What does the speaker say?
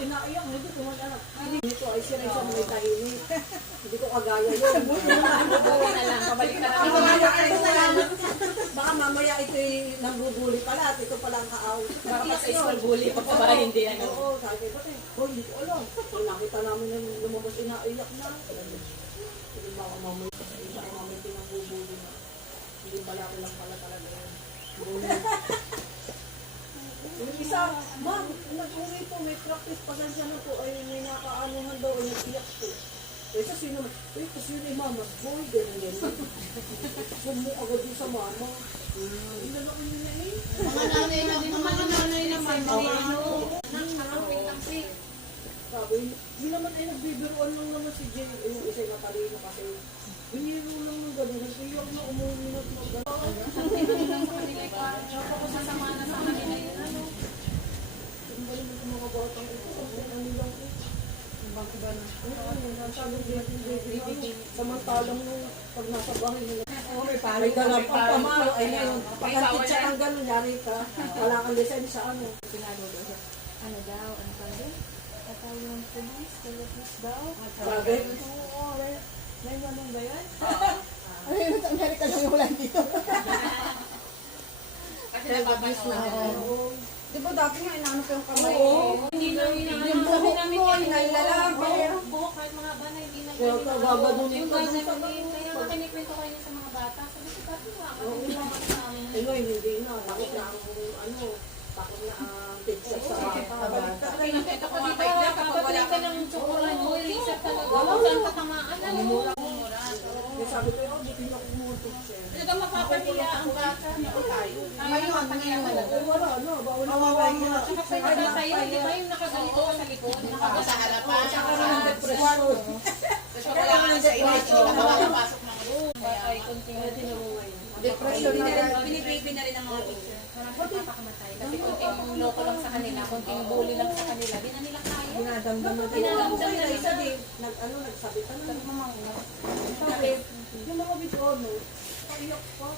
inaiyak, hindi ko mag-anak. Hindi ko ay siya sa may tahimik. Hindi ko kagaya yun. Pabalik na lang. Baka mamaya ito'y nagbubuli pala at ito palang kaaw. Baka sa school bully pa pa ba, hindi ano. Oo, sabi ko hindi ko alam. Kung nakita namin na lumabas inaiyak na. Hindi baka mamaya isa ay mamaya pinagbubuli na. Hindi pala ko lang pala talaga yun. Yung isa, ma'am, nag-uwi po, may practice, pasensya na po, ay may nakaanuhan daw, ay nag-iyak po. Kaysa sino, kasi yun ay mama's boy, ganyan. Sumo agad yung sa mama. Inalaki nyo na eh. Mga nanay naman, Sabi, hindi naman ay nagbibiruan lang naman si Jay, yung isa'y matalino kasi. Biniro lang ng gano'n, nag-iyak na umuwi na mag-gano'n. Sasama na sa kanila yun, ano. Ang galing ng mga batang ito, ang nilang ito. Samantalang nung pag nasa bahay nila, may galap ang pamalo, ay ngayon, pagkakit siya ang gano'n, yari ka, wala kang lisensya, ano. Ano daw, ano pa rin? Tatawag ng police, police daw. Sabi? Oo, may ganun ba yan? Ano yun, sa Amerika lang yung wala dito. Kasi napapanood. Di ba dati nga inaano ko yung kamay? Oo. Hindi lang Yung buhok ko, inailalang. Buhok kahit mga bana, hindi na Kaya kagabadunin yung ka gano'n dun sa kami, kaya makinikwento kayo sa mga bata. Sabi ko, bakit mga kapatid sa amin? eh ngayon, hindi na, takot na ang, ano, takot na ang pizza sa bata. Pinakita ko nga tayo na kapag wala ka ng tsukuran mo, reset talaga. Kung saan katamaan, ano mo? Kaya sabi ko, oh, di pinakumutok siya. Talaga mapapahiya ang bata. Naku tayo. Ngayon, Eh, wala, no, bawal na Kawawa bawal na. Tsaka pwede sa'yo, di ba yung nakaganito sa likod? Nakaganito Sa harapan. Tsaka ng depression. Tapos pag wala ka na sa imahe, nakakapasok ng room. Ay, continue. Kaya tinuro ngayon. depression na rin. Binibaby na rin ang mga teacher. Parang papakamatay. Kasi konting loko lang sa kanila, konting bully lang sa kanila. Di na nila kaya. Dinadamdam na tayo. Dinadamdam Kaya na isa isa. din, nag-sabi ka na. Sabi, yung mga video, no, paiyak pa.